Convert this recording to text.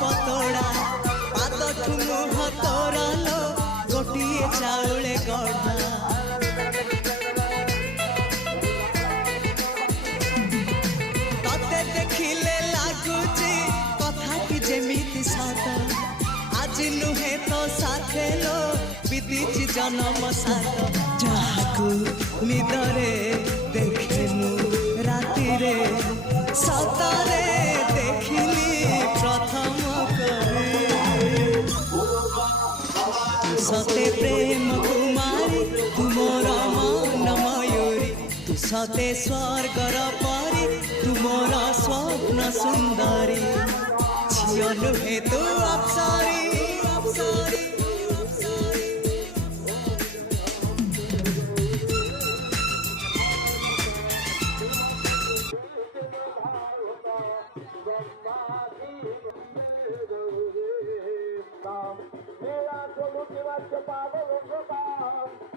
पतोड़ा पादठु मुह तोरा लो गोटिए चाउले गढ़ा तते देखिले लागुची कथाटी जेमिति सत आज नुहे तो साथे लो बीतीची जन्म साथ जहाकू निदरे देखेनु राति रे सतरे देखिली प्रथम करे तू सते प्रेम कुमारी तुमर मन मयूरी तू सते स्वर्गर परी तुमर स्वप्न सुंदरी झियो नुहे तू अप्सरी अप्सरी मेरा जो मुझे पागल